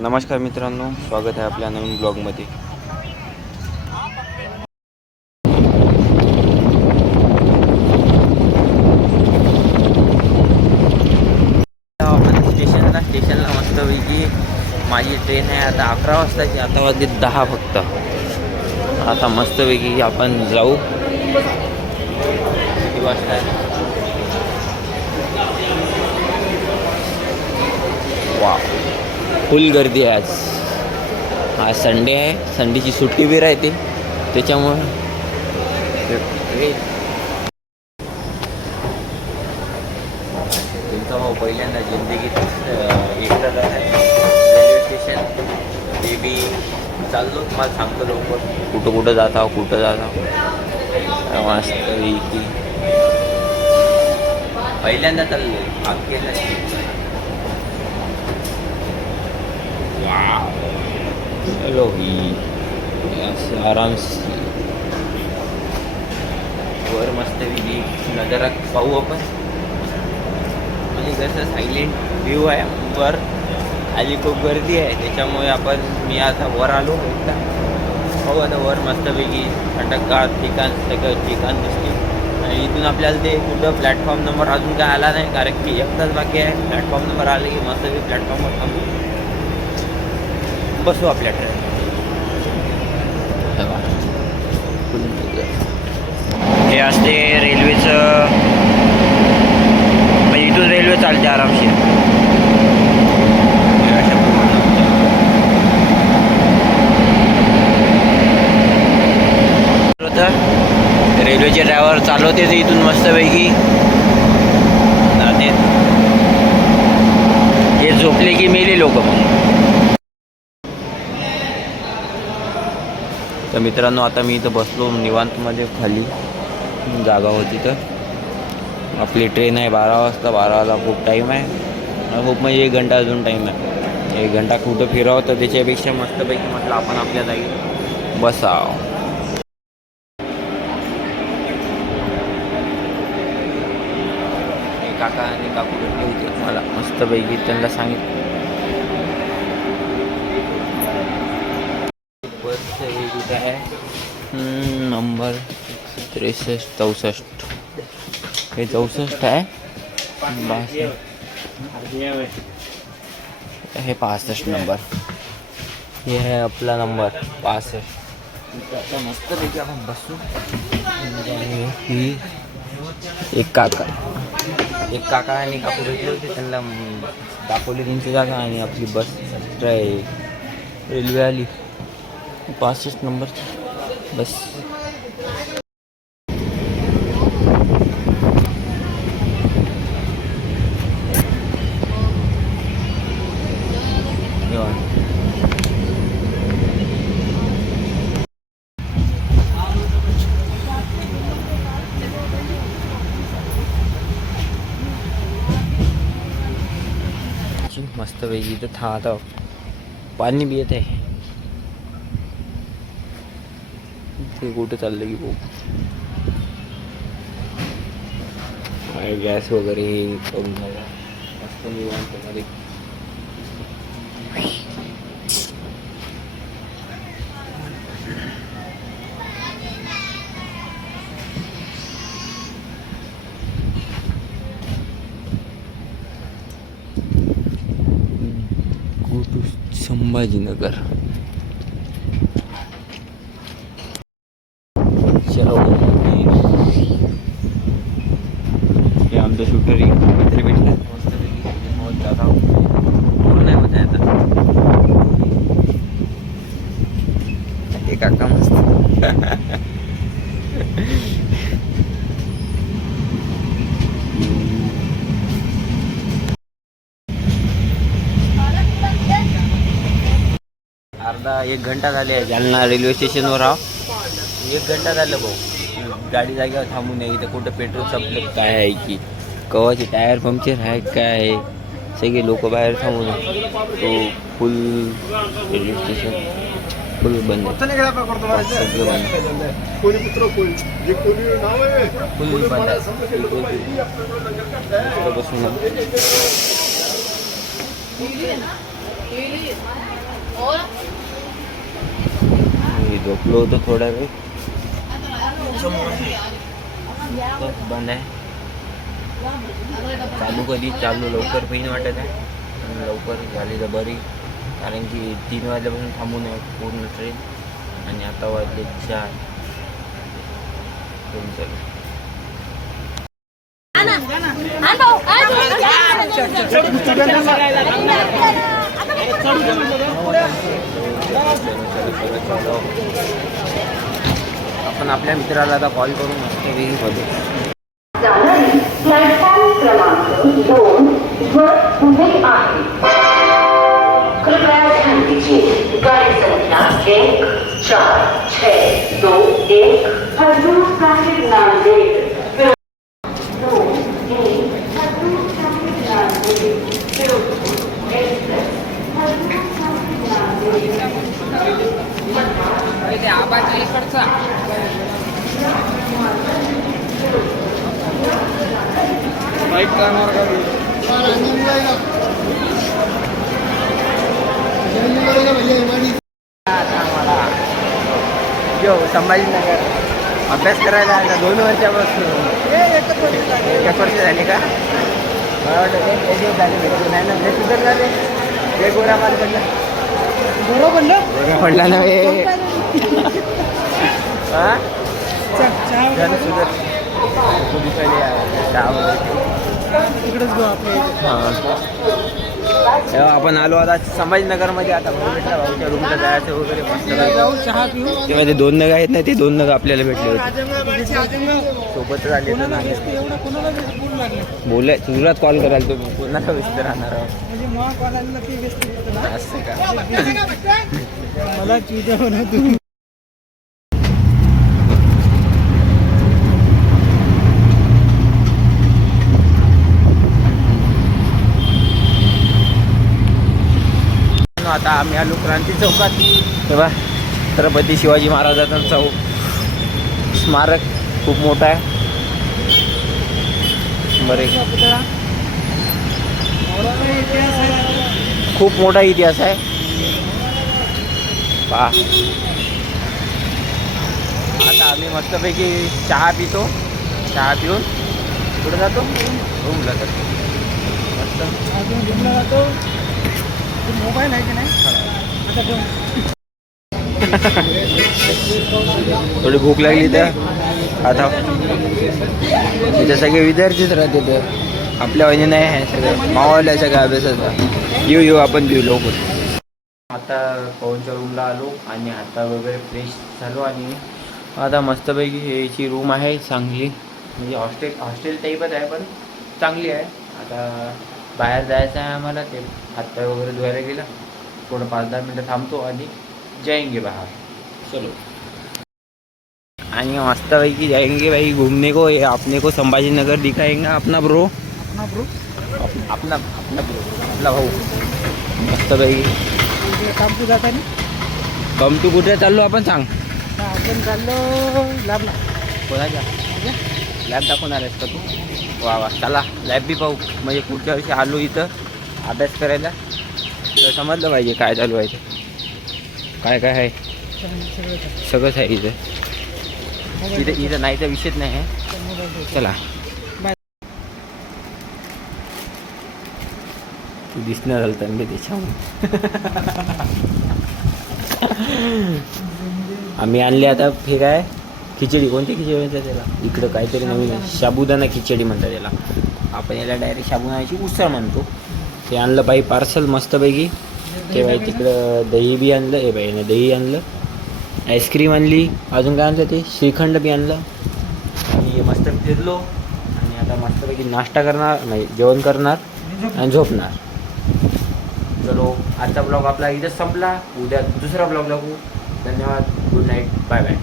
नमस्कार मित्रांनो, स्वागत आहे आपल्या नवीन ब्लॉगमध्ये. आपण स्टेशनला मस्तपैकी माझी ट्रेन आहे आता 11 वाजताची. आता वाजले 10 फक्त. आता मस्तपैकी आपण जाऊ. किती वाजता आहे? वा, फुल गर्दी आहे आज संडे आहे. संडेची सुट्टी बी राहते त्याच्यामुळं तुमचा भाऊ पहिल्यांदा जिंदगीत एकटा जात आहे रेल्वे स्टेशन. ते बी चाललो, तुम्हाला सांगतो लवकर कुठं जात आहो. मस्त की पहिल्यांदा चाललो अखेर. चलो ही आराम से वर मस्त नजारा पाहू आपण. म्हणजे कसं सायलेंट व्ह्यू आहे. वर खाली खूप गर्दी आहे त्याच्यामुळे मी आता वर आलो एकदा. पाहू आता वर मस्तपैकी थंडगार ठिकाण दिसते. आणि इथून आपल्याला ते कुठं प्लॅटफॉर्म नंबर अजून काय आला नाही, कारण की एकटाच बाकी आहे. प्लॅटफॉर्म नंबर आले की मस्तपैकी प्लॅटफॉर्मवर थांबू, बसू आपल्या ट्रेन. हे असते रेल्वेचं, म्हणजे इथून रेल्वे चालते आरामशीर. रेल्वेचे ड्रायव्हर चालवते ते इथून मस्तपैकी जाते. हे झोपले की मेले लोक मग. तर मित्रांनो, आता मी इथं बसलो निवांतमध्ये. खाली जागा होती तर आपली ट्रेन आहे 12 वाजता. 12ला खूप टाईम आहे. खूप म्हणजे 1 घंटा अजून टाईम आहे. 1 घंटा कुठं फिरावं तर त्याच्यापेक्षा मस्तपैकी म्हटलं आपण आपल्या जागी बसाव. काका आणि काकू भेटले होते मला मस्तपैकी. त्यांना सांगितलं कुठं आहे नंबर 63-64. हे 64 आहे. हे 65 नंबर. हे आहे आपला नंबर 65. आता मस्तपैकी आपण बसू. ही एक काका आणि काकू भेटले होते, त्यांना दाखवली त्यांची जागा आणि आपली बस रेल्वे आली 65 नंबरची बस. मस्त पैकी इथं आता पाणी बी येत आहे. ते कुठं चाललं की भाऊ, गॅस वगैरे करून बघा मस्त निवांत मध्ये. संभाजीनगर. चलो, हे आमचं शूटर मित्र भेटला मस्तपैकी. बहुत जाता बोल नाही होत आहे आता. हे काका मस्त अर्धा 1 घंटा झाले आहे जालना रेल्वे स्टेशनवर. 1 घंटा झालं भाऊ. गाडी जागेवर थांबू नये. इथं कुठं पेट्रोल संपलं काय आहे की कवाचे टायर पंक्चर आहे काय आहे. सगळे लोक बाहेर थांबू नये. तो फुल रेल्वे स्टेशन फुल बंद आहे. सगळं फुल बंद आहे. बसून मी झोपलो होतो थोडा वेळ, बंद आहे. चालू कधी चालू लवकर पण वाटत आहे, आणि लवकर झाली तर बरी, कारण की 3 वाजल्यापासून थांबून आहे पूर्ण ट्रेन. आणि आता वाजले 4. आपण आपल्या मित्राला आता कॉल करू मस्त बघू. प्लॅटफॉर्म क्रमांक 2 वर उभे आहे. कृपया ध्यान दीजिए, गाड़ी संख्या 146221 हजूर साहिब नांदेड़ 2 हजूर साहिब नांदेड़ एक्सप्रेस हजूर साहिब नांदेड़ आवाज इकडचा बाईक करणार का जो संभाजीनगर अभ्यास करायला आता 2 वर्षापासून 1 वर्ष झाले का? मला वाटतं ते दिवस झाले भेटून नाही ना. ते सुधर झाले ते गोरा माल पडला, गोरा पडला ना हे. हां झालं सुधर. तुम्ही पहिले चहा वगैरे तिकडेच गो आपल्या तेव्हा आपण आलो आता संभाजीनगरमध्ये. आता भाऊ भेटला, भाऊच्या रूमला जायचं वगैरे मस्त. चहा पिऊ. तेव्हा ते 2 नग आहेत ना, ते 2 नग आपल्याला भेटले होते. सोबत आले तर नाही एवढं कोणाला बोलू लागले बोलाय तुलाच कॉल कराल तुम्ही, कोणाला व्यस्त राहणार आहोत म्हणजे मग कॉलाला ते व्यस्त होतं ना. असं का? मला चिवट्या म्हणा तुम्ही. आता आम्ही आलो क्रांती चौकात. तेव्हा छत्रपती शिवाजी महाराजांचा स्मारक खूप मोठा आहे. बरे खूप मोठा इतिहास आहे. पहा आता आम्ही मस्तपैकी चहा पितो. चहा पिऊन कुठे जातो? रूमला जातो. मस्त अजून जिमला जातो. मोबाईल आहे की नाही? थोडी भूक लागली तर आता इथे सगळे विद्यार्थीच राहते. तर आपल्या वहिनी नाही आहे, सगळं मावाला आहे सगळं अभ्यासाचा. येऊ आपण पिऊ लवकर. आता पवनच्या रूमला आलो आणि आता वगैरे फ्रेश झालो. आणि आता मस्तपैकी याची रूम आहे चांगली, म्हणजे हॉस्टेल टाईपच आहे पण चांगली आहे. आता बाहेर जायचं आहे आम्हाला, ते हातपाय वगैरे धुवायला गेला. थोडं 5-10 मिनटं थांबतो आणि जाएंगे बाहर. चलो. आणि मस्तपैकी जाएंगे भाई घूमने को. ये अपने को संभाजीनगर दिखाएंगे. अपना ब्रो अपना ब्रो अपना ब्रो आपला भाऊ मस्तपैकी. काम तू जाता नाही. कम तू कुठे चाललो आपण सांग. आपण चाललो लॅबला. कोणाच्या लॅब दाखवणार आहेस का तू? वा वा, चला लॅब बी पाहू. म्हणजे पुढच्या वर्षी आलो इथं अभ्यास करायला तर समजलं पाहिजे काय चालू आहे ते, काय काय आहे. सगळंच आहे इथं. इथं नाहीचा विषयच नाही आहे. चला तू दिसणार झालं तर मी त्याच्यामुळे आम्ही आणले आता हे काय खिचडी. कोणती खिचडी म्हणतात त्याला इकडं? काहीतरी नवीन साबुदाणा खिचडी म्हणतात त्याला. आपण याला डायरेक्ट साबुदाण्याची उसळ म्हणतो. ते आणलं बाई पार्सल मस्तपैकी. ते बाई तिकडं दही बी आणलं. हे बाईनं दही आणलं, आईस्क्रीम आणली, अजून काय आणलं ते श्रीखंड बी आणलं. आणि मस्त फिरलो आणि आता मस्तपैकी नाश्ता करणार, नाही जेवण करणार आणि झोपणार. चलो आजचा ब्लॉग आपला इथंच संपला. उद्या दुसरा ब्लॉग लागू. धन्यवाद. Good night. Bye bye.